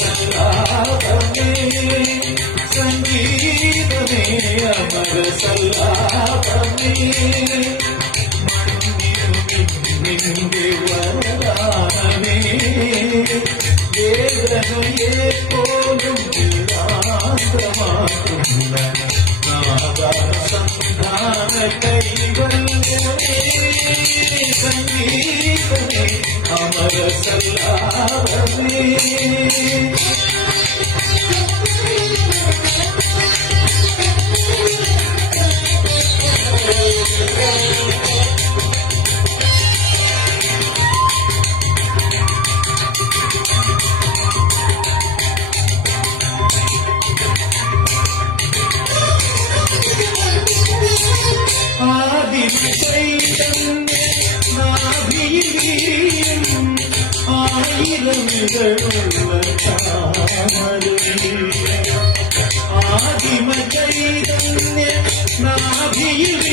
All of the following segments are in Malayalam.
सल्लापमे संगीतमे अमर सल्लापमे निंदे वरदानमे വേദനയെ പോലും നിരാന്തമാക്കുന്ന നാദസന്ധാന കൈവല്യമേ സംഗീതമേ അമര സല്ലാപമേ ആദിമ ചൈതന്യ നാഭിയിൽ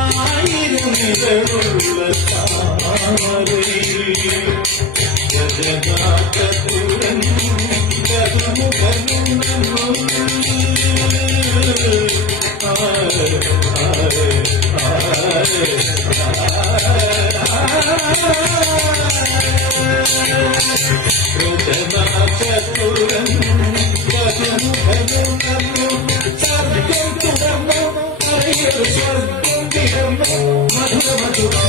ആയിരമികളുള്ള താമരയിൽ ജഗദാതപുരൻ ചതുരൻ സ്വർഗം തുടർന്നു അറിയൊരു സ്വർഗം തിരന്നു മധുര മധുരം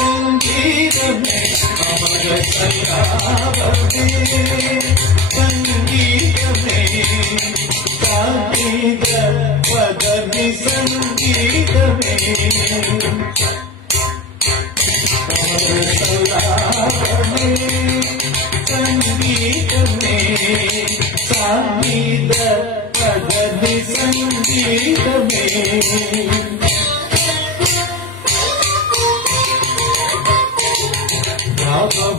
സംഗീതമേ അമര സല്ലാപമേ സംഗീതമേ സംഗീത പദമി സംഗീതമേ സല്ലാപമേ സംഗീതമേ സംഗീത പദമി സംഗീതമേ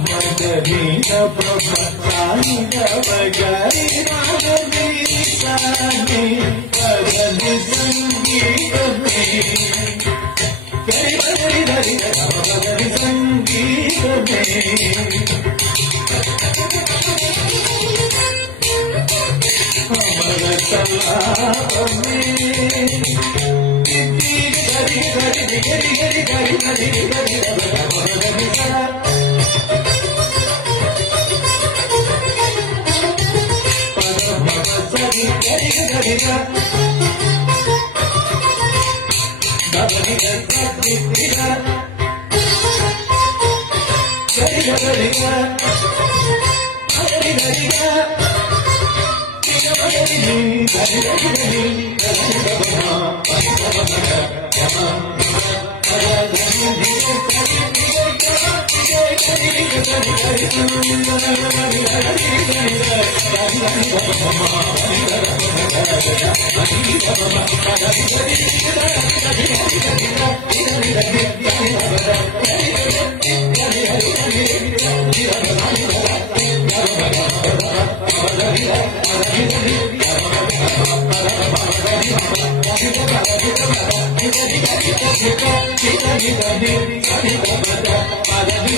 Madani Prabhatani Navagari Madani Sani Madani Sangeetame Gari Gari Gari Madani Sangeetame Amara Sallapame Gari Gari Gari Gari Gari Gari Gari Gari Madani Sallapame Thank you. Amar